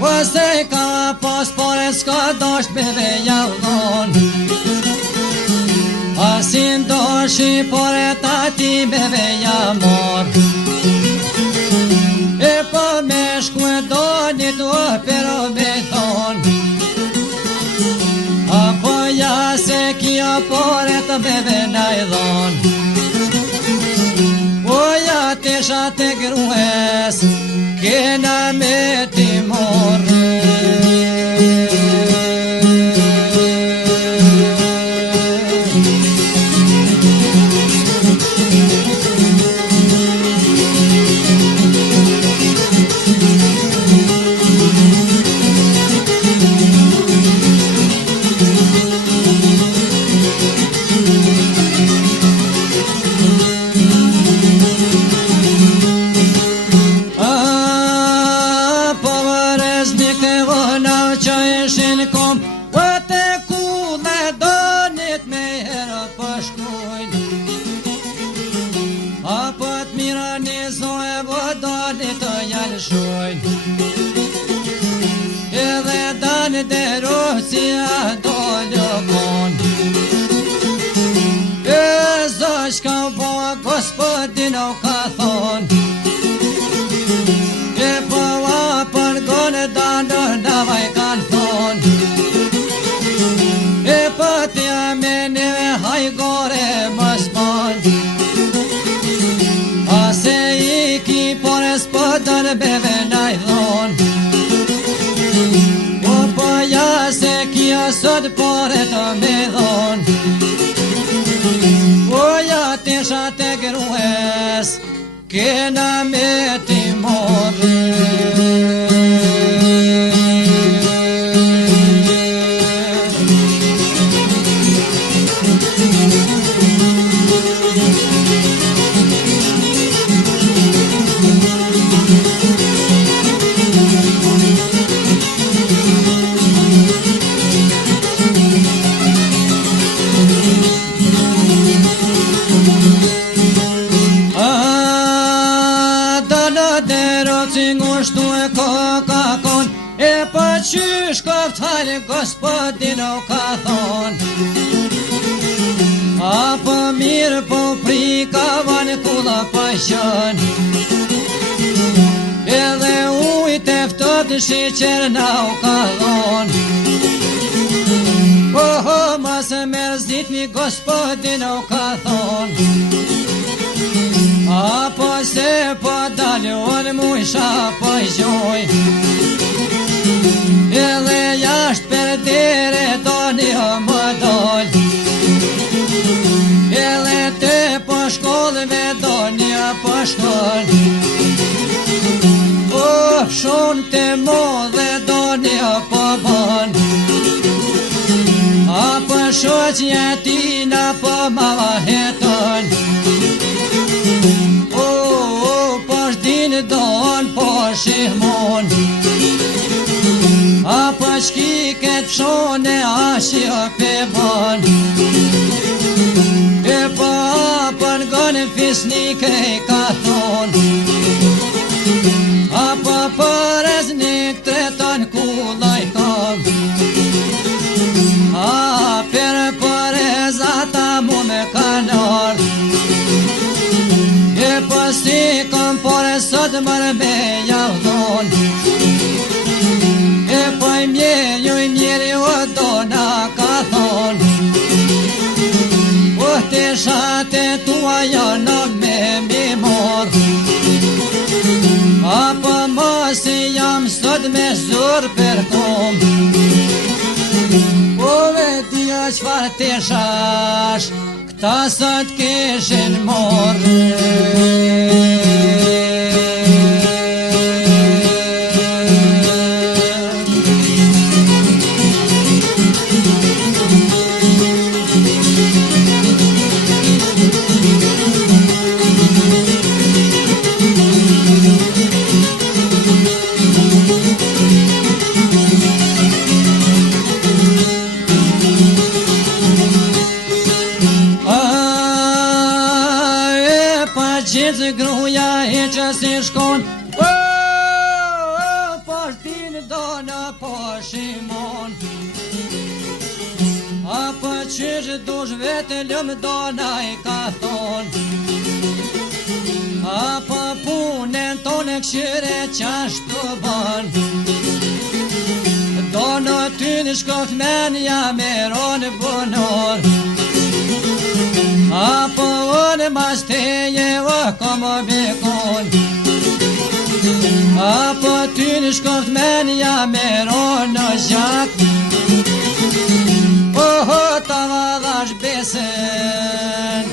Você ka pas pores ka dosh beve javlon si ndoshi por e tati beve jamor e po me shku e doni do pero me thon apo ja se kia por e të beve na i dhon o ja tesha te grues kena me ti morë edhe danë dhe rosia do ljokon e zash ka bo gospodin o ka thon e po apën gone danë davaj kan thon e po tja me neve hajgore mës bon ase iki por e spodën beve naj dhon o po ja se kia sot por e të me dhon o ja tesha te grues kena me ti morë qysh koftale gospodin o ka thon apo mirë po prika van kulla pashon edhe ujt eftot shiqer na o ka thon oho mas merzitni gospodin o ka thon apo se po dalon mujsha pashoj edhe jasht për tere do një më dol edhe te po shkollëve do një po shkoll o shumë te modhe do një po bon apo shoqja tina po ma vaheton o po shdin don po shihmon apo shki këtë shone ashja pe ban e po apën gënë fisnike ka thon apo përëznik treton kullaj kam a për ata mu me kanar e po si kom sot mërë me javdon e po i mjeri o dona ka thon o te shate tua janë me mi mor apo mos jam sot me zur për kom o vetia qfar te shash këta sot kishin morë gruja e që si shkon po shtin do në po shimon Apo qysh dush vete lëm dona I ka thon Apo punën tonë këshire qashtu ban Dono ty në shkoft menja meron bunor Apo unë mas teje o komo bekon Apo ty në shkoft menja meron në gjak Oho ta vadhash besen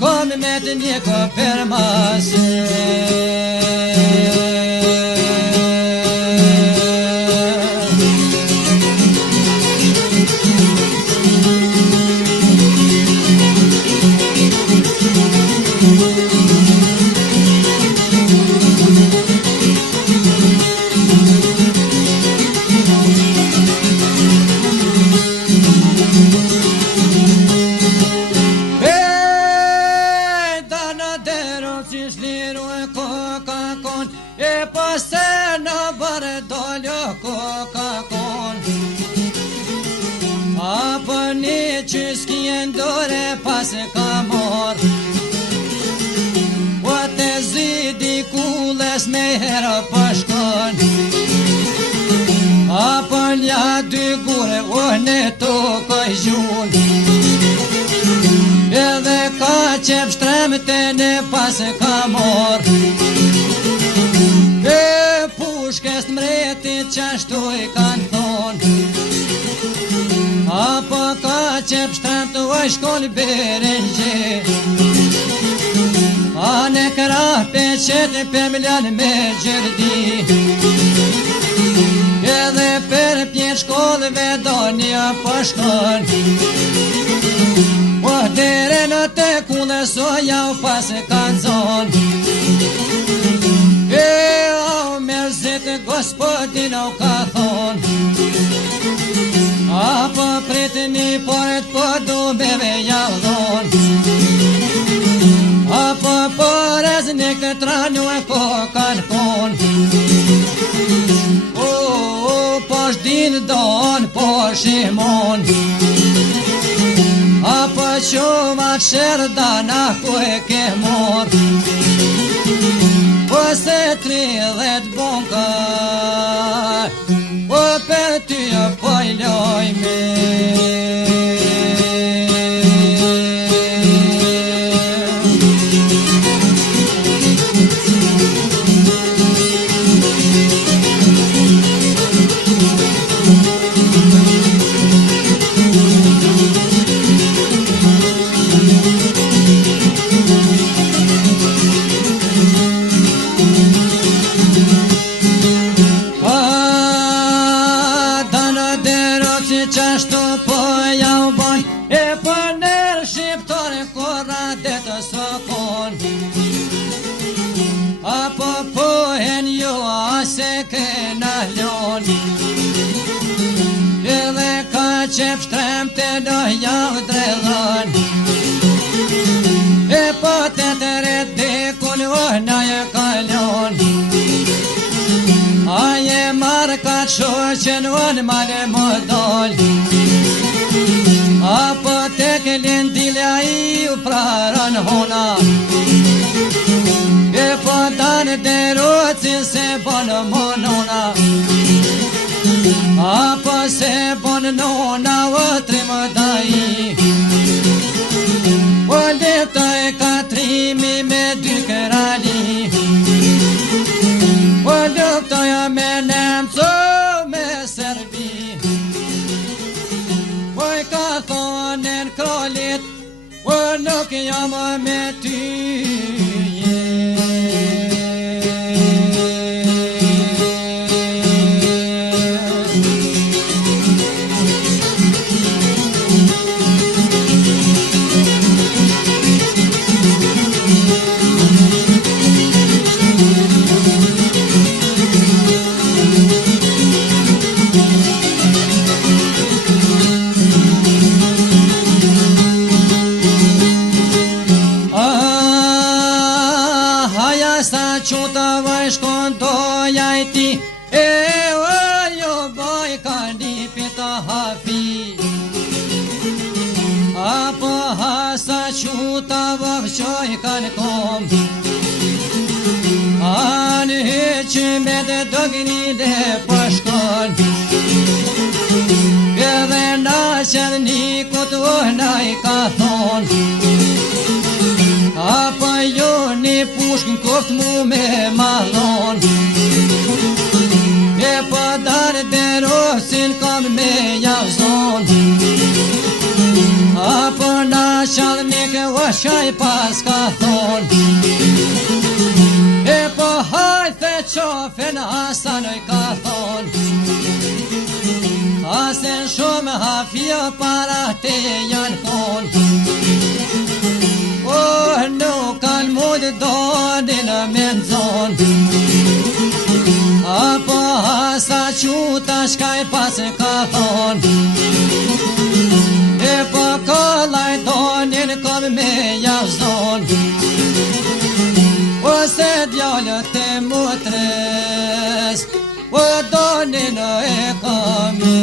Kom me të një ko për masën Pas ka mor O te zidi kulles me herë pashkon Apo nja dy gure o në tokoj gjun Edhe ka qep shtremte në pas ka mor E pushkes mretit qashtu I kanë thon Apo ka qep shtrem të oj shkon berengje A në këra pe qetë pe miljan me gjerdi Edhe per pjetë shkollëve do një po shkon O dere në te kulle so jau pas kanë zon E au merzit gospodin au ka thon Apo pritni poret po du beve javdon Apo porez një këtranu e po kanë kon O po shdin don po shimon Apo quma sherdana ku e ke mor O se 30 bonka O për ty po I loj me Qashtu po jau bon E për nërë shqiptore kora dhe të sokon Apo pohen ju ase këna ljon Edhe ka qep shtremte do jau dredhon E po të të redikun o na e kalon Aje marka qoqen o në male më dol Apo tek lindilja I u praran hona E po danë derocin se bon monona Apo se bon nona o trim dai O lefta e katrimi me dy kërali O luftoja me nemco me serbi O I ka thonen kralit O nuk jam me ty Quta vai shkontoja I ti E o jo baj ka një pita hafi qoj kanë kom Anë që me dhe dogni dhe pashkon Edhe na qënë një kutu na I ka thon Apo jo një pushkën koft mu me malon E po darë derosin kam me javzon Apo na qëllë një ke washaj pas ka thon E po hajthe qofe në asanoj ka thon Asen shumë hafja para te janë kon Oh, nuk kanë mundë donin me nëzon Apo asa quta shkaj pas ka thon E po kolaj donin kom me javzon Ose djallët e mutres O donin e kami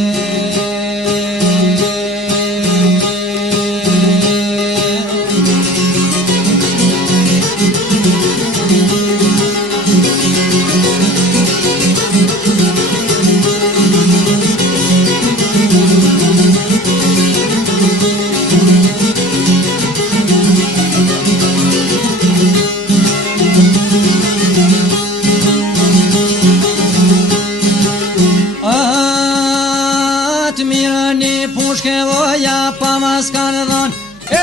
Pas kanë dhon E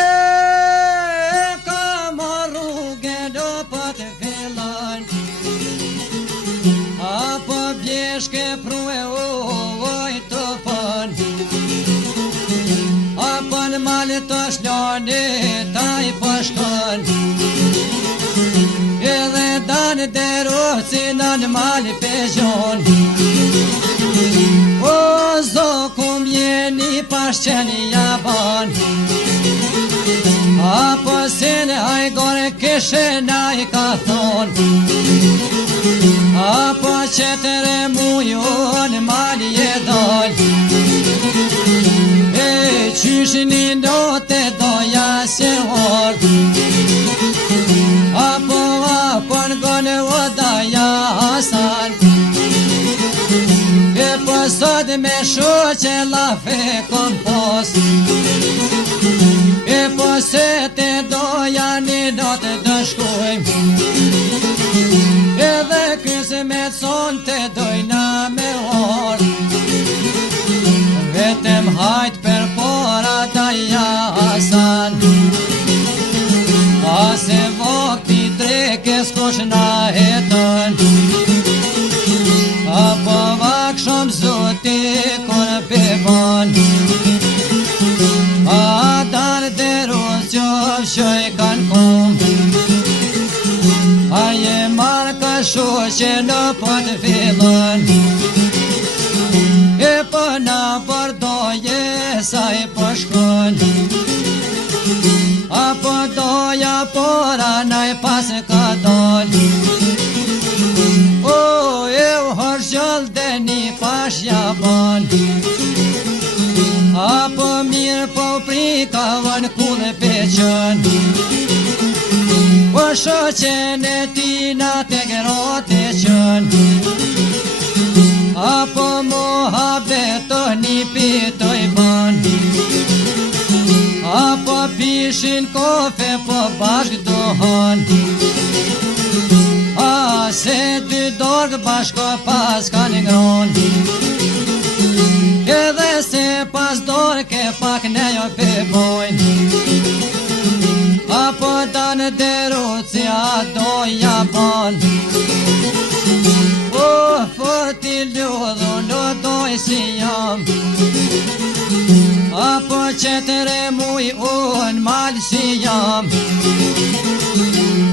ka marru gëdo pa të fillon Apo bjeshke prue oj të pën Apo në malë të shloni ta I pashkon Edhe danë deroci në malë pezhon O zokum jeni pashqeni jaban Apo sene hajgore kishe na I ka thon Apo qetere mujon mali e dal E qyshni note doja se hor Apo n'gone o daja hasan E pësot me shoqe la fe kompost E pëset e doja një notë dëshkojmë Edhe kësë me son të dojna me or Vetem hajt për pora daja hasan Ase vakti drekes kosh na hetën Apo vak shumë zoti kone pepon A darë deros qov shoj kanë kom A je marë ka shoqe në pot fillon E po na përdoje sa I pashkon Apo doja pora na I pas ka don O e hërgjall dhe një pash jaban Apo mirë po prika van kullë peqën O shoqen e tina te gerote qën Apo mohabeto një pitoj ban Apo pishin kofe po bashk dohon A se dy dorgë bashko pas ka një ngron Edhe se pas dorë ke pak ne jo pebojn Apo danë deruci a doja ban O forti ljudhu në doj si jam Apo qetere muj unë mal si jam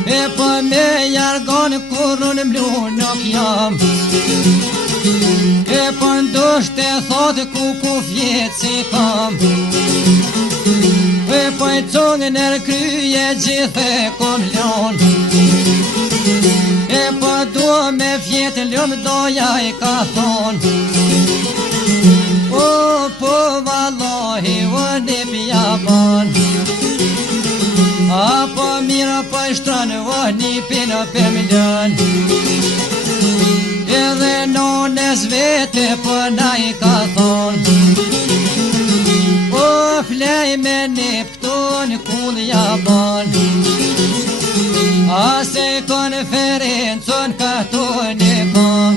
E po me jargon kur unë mlu nuk jam E po ndusht e thot ku fjet si kam E po I cungë nër kryje gjithë e kom ljon E po duo me fjet ljum doja I ka thon O po vallahi o një pjaban Apo mirë shtranë o një pinë për milion. Edhe nones vete për na i ka thonë, o flej me nip këtu në kull jaban, ase konferencën këtu në kom,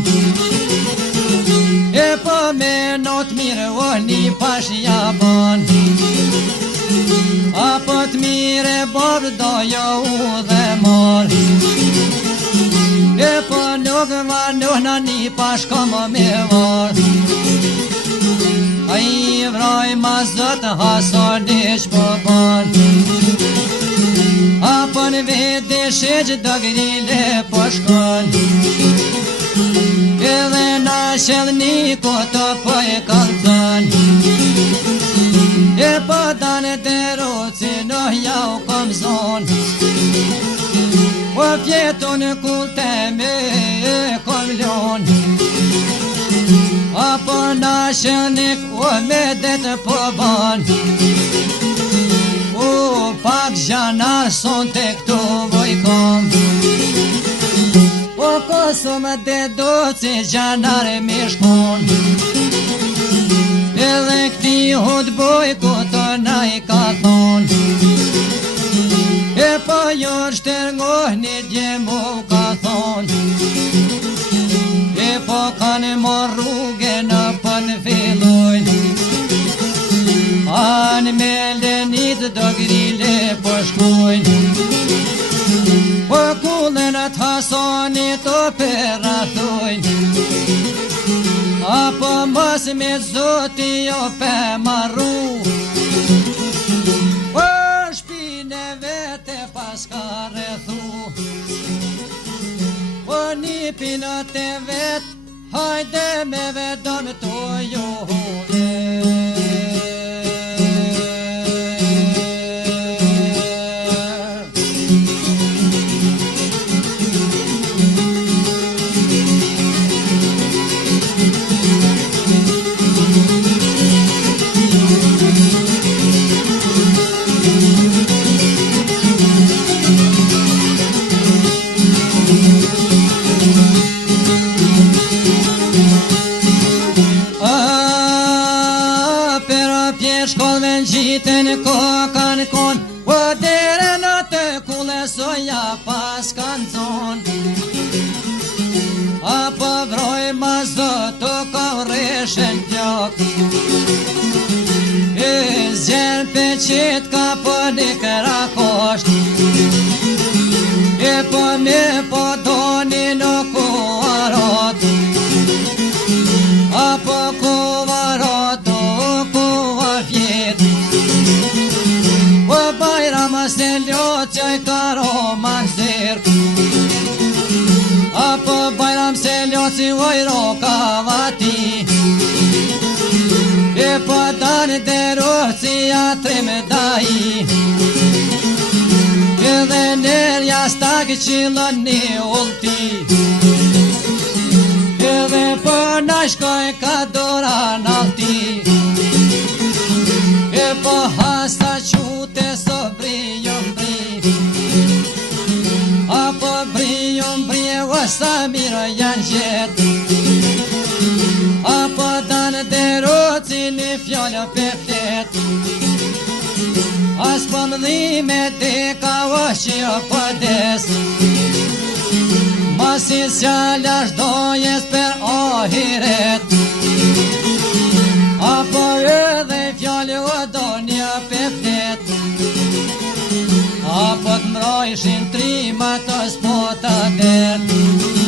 e po me not mirë o një pash jaban, apo të mire bërë dojo u dhe marë, e po nuk ma nuhna një pashko më me varë, a i vroj ma zëtë hasar dish po banë, apo në vete sheqë dëgrile po shkonë, edhe na shedh një koto po e kalëtën, e po dane të roci në jau kom zonë, o pjeton kull teme e kom lonë, apo na shënik o me detë po banë, o pak zhanar son të këtu vojkom, o kosëm dhe do që zhanar me shkon, edhe këti hud boj koto na i ka thonë, e po jo shtërngoh një djemu ka thonë, e po kanë mor rrugë në pën fillojnë, anë me lenit do grile po shkojnë, po kullën të hasonit o përrathojnë, apo mos me zoti o pe marru, o shpine vete pas ka rrethu, o një pinat e vet, hajde me vedon të johove. Shkollëve në gjitën kokan kon, o dere në të kule soja pas kanë zonë, apo vroj mas do të ka reshen tjok, e zjerë pe qit ka po një këra kosht, e po me po doni në kuarot, apo kuarot o bajram se ljoqaj ka roman zirk, apo bajram se ljoqi oj roka vati, e po dani deroci atrim daji, edhe nërja stag qilën një ulti, edhe po na shkoj ka dora nalti, e po hasta qute so brion bri, apo brion bri e wasa mirë janë gjetë, apo danë deroci një fjallë për flet, as po më dhime deka o shio për des, masi s'jallash dojes për ahiret, apo edhe fjallë o do një peflet, apo të mrojshin trima të spota der.